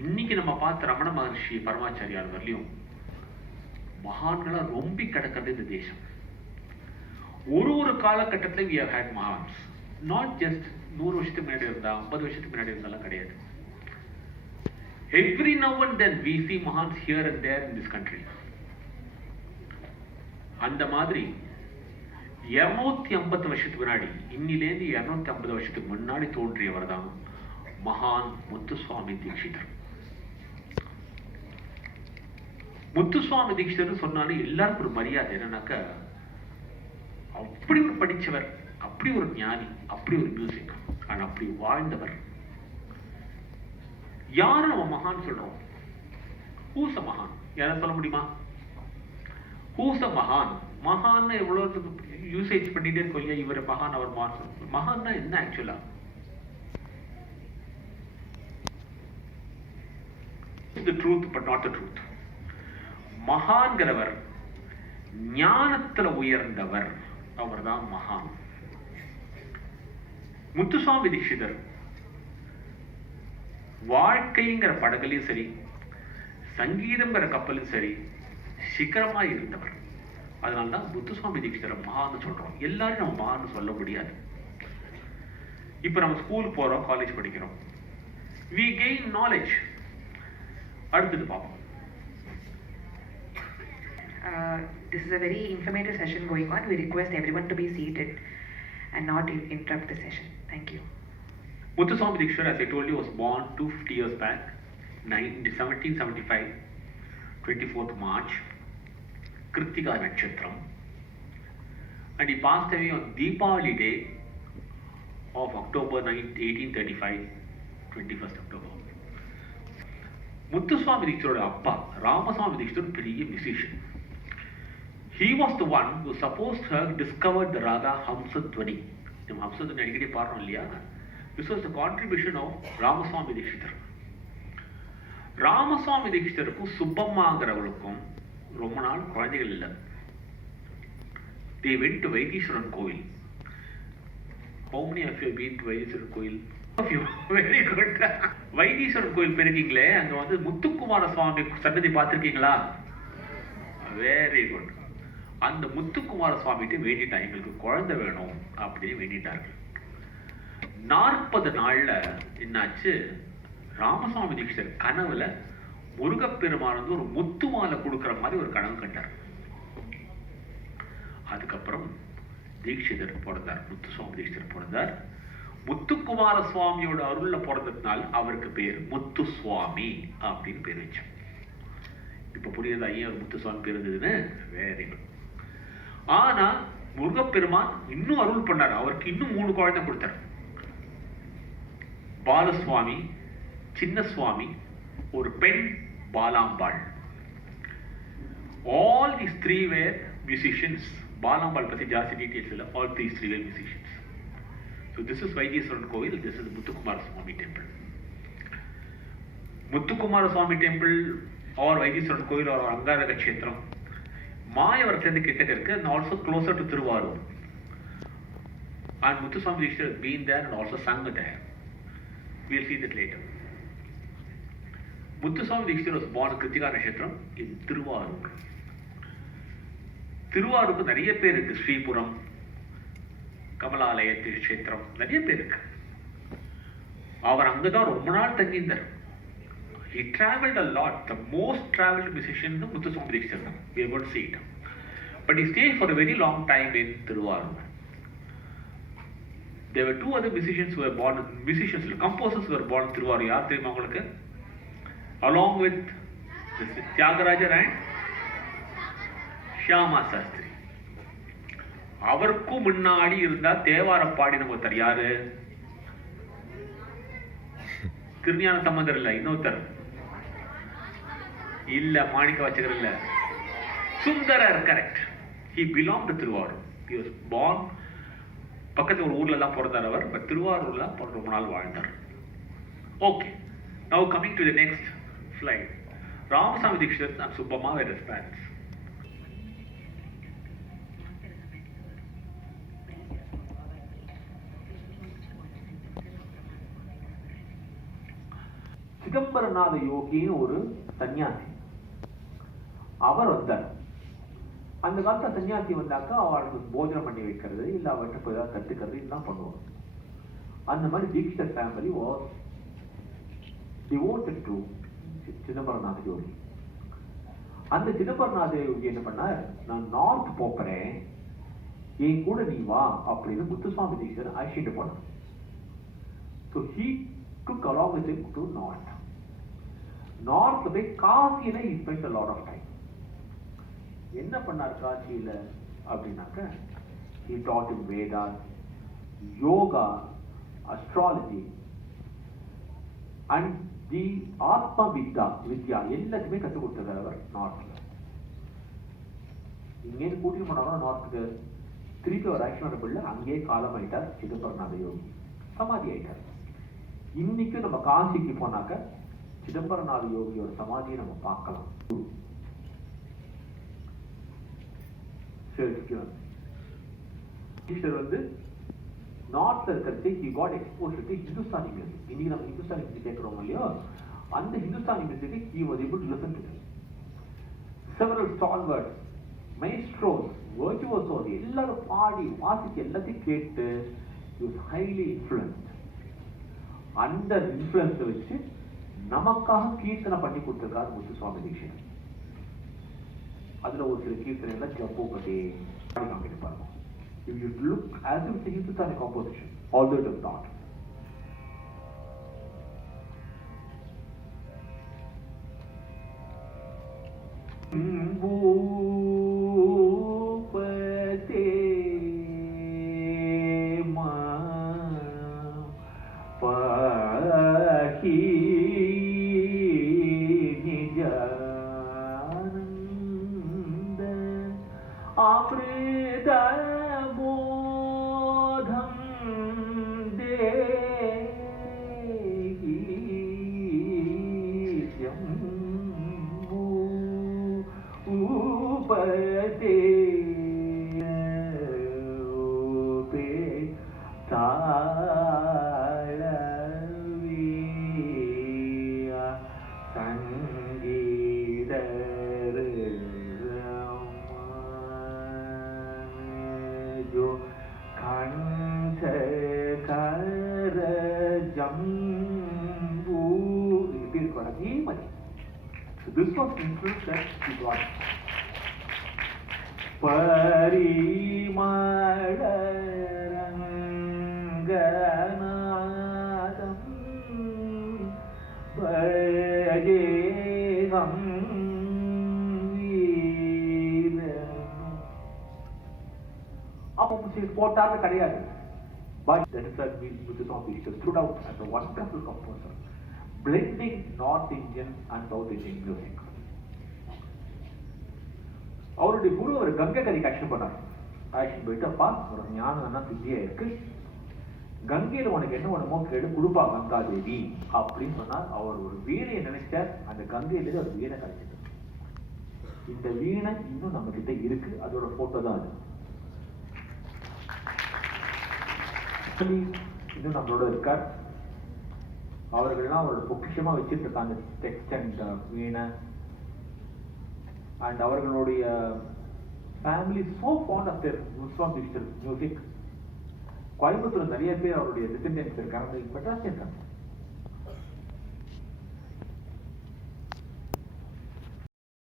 இன்னைக்கு நம்ம பார்த்த ரமண மகர்ஷி பரமாச்சாரியார் வரலையும் மகான்களா ரொம்ப கிடக்கிறது இந்த தேசம். ஒரு காலகட்டத்தில் we have had mahans, not just 100 வருஷத்துக்கு முன்னாடி இருந்தா 50 வருஷத்துக்கு முன்னாடி இருந்தாலும் கிடையாது. Every now and then we see mahans here and there in this country. அந்த மாதிரி 250 வருஷத்துக்கு முன்னாடி, இன்னிலேருந்து 250 வருஷத்துக்கு முன்னாடி தோன்றியவர் தான் மகான் முத்துசுவாமி தீட்சிதர். முத்துசுவாமி தீட்சிதர் சொன்னாலும் எல்லாருக்கும் ஒரு மரியாதை. என்னன்னாக்க அப்படி ஒரு படிச்சவர், அப்படி ஒரு ஞானி, அப்படி ஒரு மியூசிக், ஆனா அப்படி வாழ்ந்தவர். யாரும் நம்ம மகான் சொல்றோம். ஹூஸ் அ மகான்? யாரும் சொல்ல முடியுமா? ஹூஸ் அ மகான்? மகான் எவ்வளவு யூசேஜ் பண்ணிட்டே இருக்கோம். இவர் மகான், அவர் மகான். மகான்னா என்ன ஆக்சுவலா? the truth but not the truth. மகான்கிறவர் ஞானத்துல உயர்ந்தவர், அவர்தான் மகான். முத்துசுவாமி தீட்சிதர் வாழ்க்கைங்கிற படகுலையும் சரி, சங்கீதம்ங்கிற கப்பலும் சரி சிக்கரமா இருந்தவர். அதனால்தான் முத்துசுவாமி தீட்சிதரை மகான்னு சொல்றோம். எல்லாரும் நம்ம மகான்னு சொல்ல முடியாது. இப்ப நம்ம ஸ்கூல் போறோம், காலேஜ் படிக்கிறோம், we gain knowledge. அடுத்தது பார்ப்போம். This is a very informative session going on. We request everyone to be seated and not interrupt the session. Thank you. Muthuswami Dikshidhar, as I told you, was born 250 years back, 1775, 24th March, Kritika Nakshatram, and he passed away on Deepavali day of October 1835, 21st October. Muthuswami தீட்சிதரோட அப்பா ராமசுவாமி தீட்சிதர் பெரிய musician. He was the one who supposed to have discovered the raga Hamsadwani. நம்ம ஹம்சத்வனி அடிக்கடி பாடுறோம் இல்லையா? This was the contribution of Ramaswamy Dikshitar. Ramaswamy தீட்சிதருக்கும் சுப்பம்மாங்கிறவளுக்கும் ரொம்ப நாள் குழந்தைகள் இல்லை. They went to வைத்தீஸ்வரன் கோவில். How many of you have been to Vaitheeswaran கோவில்? Very good. வைத்தீஸ்வரன் கோயில் போயிருக்கீங்களே, அங்க வந்து முத்துக்குமார சுவாமி சன்னதி பார்த்திருக்கீங்களா? Very good. அந்த முத்துக்குமார சுவாமிகிட்ட வேண்டிட்டாங்க, எங்களுக்கு குழந்தை வேணும் அப்படின்னு வேண்டிட்டார்கள். 40 நாள்ல என்னாச்சு, ராமசுவாமி தீட்சிதர் கனவுல முருகப்பெருமான் வந்து ஒரு முத்து மாலை கொடுக்கிற மாதிரி ஒரு கனவு கண்டார். அதுக்கப்புறம் தீட்சிதர் பிறந்தார், முத்துசுவாமி தீட்சிதர் பிறந்தார். முத்துக்குமார சுவாமியோட அருள்ல பிறந்ததுனால அவருக்கு பேர் முத்துசுவாமி அப்படின்னு பேர் வச்சோம். இப்ப புரியுதா ஐயா முத்துசுவாமி பேர் இருந்ததுன்னு? Very good. ஆனா முருகப்பெருமான் இன்னும் அருள் பண்ணார். அவருக்கு இன்னும் 3 குழந்தை கொடுத்தார். பாலசுவாமி, சின்ன சுவாமி, ஒரு பெண் Balambal. All these 3 were musicians. Balambal பத்தி ஜாஸ்தி டீடைல்ஸ் இல்லை. All these 3 were musicians. So this is Vaidiswaran Kovil, this is Muthukumara Swami temple. Muthukumara Swami temple or Vaidiswaran Kovil or Angaraga Kshetram, Mayavarathu கிட்ட இருக்கு, and also closer to Thiruvarur. And Muthuswami Dikshidhar has been there and also sung there. We'll see that later. Muthuswami Dikshidhar was born in Kritika Nakshatram in Thiruvarur. திருவாரூருக்கு நிறைய பேர் இருக்கு. ஸ்ரீபுரம், கமலாலய திருச்சேத்திரம், நிறைய பேர் இருக்கு. அவர் அங்கதான் ரொம்ப நாள் தங்கியிருந்தார். He traveled a lot. The most traveled musician is Muthuswami Dikshidhar. We are going to see it. But he stayed for a very long time in Thiruvarur. There were 2 other musicians who were born, composers who were born in Thiruvarur. யார் தெரியுமா உங்களுக்கு? Along with Tyagarajar and Shyama Sastri. அவருக்கும் முன்னாடி இருந்தா தேவார பாடின ஒருத்தர் யாரு? திருஞான சம்பந்தர் இல்ல, இன்னொருத்தர் இல்ல, மாணிக்க வாசகர் இல்ல, Sundarar. Correct. He belonged to Thiruvarur. He was born பக்கத்து ஒரு ஊர்ல தான் பிறந்தார் அவர். பட் திருவாரூர்ல ரொம்ப நாள் வாழ்ந்தார். Okay, now coming to the next slide. Ramaswamy Dikshitar and Subbamma were his parents. Chidambaranatha யோகின்னு ஒரு சன்னியாசி அவர் வந்தார். அந்த காலத்துல சன்னியாசி வந்தாக்கா அவளுக்கு போஜனம் பண்ணி வைக்கிறது இல்ல அவர்கிட்ட போய் ஏதாவது கத்துக்கிறது இதுதான் பண்ணுவாங்க. அந்த மாதிரி Dikshitar family was devoted to Chidambaranatha Yogi. அந்த சிதம்பரநாத யோகி என்ன பண்ணார், நான் நார்த் போறேன், என் கூட நீ வா அப்படின்னு முத்துசுவாமி தீக்ஷிதர் அழைச்சிட்டு போனார். So he took along with him to north. North போய் காசியில he spent a lot of time. என்ன பண்ணார் காசியில அப்படின்னாக்க, he taught him Vedas, yoga, astrology and the Atma Vidya எல்லாத்தையுமே கற்றுக் கொடுத்தது அவர் நார்த்ல. இங்கேருந்து கூட்டிட்டு போனாரோ நார்த்துக்கு, திருப்பி ஒரு ஆக்ஷன் பிள்ளை அங்கேயே காலம் ஆயிட்டார் சிதம்பரநாத யோகி, சமாதி ஆயிட்டார். இன்னைக்கு நம்ம காசிக்கு போனாக்க சிதம்பரநாத யோகியோட சமாதியை நம்ம பார்க்கலாம். வந்து நார்த்ல இருக்கிறது he got exposure to Hindustani music. இன்னைக்கு நம்ம ஹிந்துஸ்தானி மியூசிக் கேட்கிறோம் இல்லையோ, அந்த ஹிந்துஸ்தானி மியூசிக்கை he was able to listen to them. Several stalwarts, maestros, virtuosos எல்லாரும் பாடி வாசிச்சு எல்லாத்தையும் கேட்டு he was highly influenced. அந்த இன்ஃப்ளூயன்ஸ் வச்சு நமக்காக கீர்த்தனை பண்ணி கொடுத்திருக்காரு முத்துசுவாமி தீக்ஷிதர். அதுல ஒரு சில கீர்த்தனை எல்லாம் ஜம்பு பத்தி காமிட்டு பாருங்க. If you look as if it's a Hindustani composition, although it is not. This was influence that he got. Parimalanganadam bhajeham veeranam. அப்போ போட்டாரு கிடையாது. But that is what Muthuswami Dikshit stood out as a wonderful composer, blending North Indian and South Indian music. அவருடைய குரு ஒரு கங்கை கரைக்கு action பண்ணார். Action போயிட்டப்பா, ஒரு ஞானம் சித்தியா இருக்கு, கங்கையில உனக்கு என்ன வேணுமோ கேடு கொடுப்பா கங்காதேவி அப்படின்னு சொன்னார். அவர் ஒரு வீணையை நினைச்சார், அந்த கங்கையில ஒரு வீணை கிடைச்சது. இந்த வீணை இன்னும் நம்ம கிட்ட இருக்கு, அதோட போட்டோ தான் அது. இன்னும் நம்மளோட இருக்கார். அவர்கள்லாம் அவரோட பொக்கிஷமா வச்சுட்டு இருக்காங்க டெக்ஸ்ட் அண்ட் வீணை. அண்ட் அவர்களுடைய family so fond of their Muslim music. Coimbatore நிறைய பேர் அவருடைய டிசெண்டன்ஸ் இருக்காங்க, மெட்ராஸ் இருக்காங்க.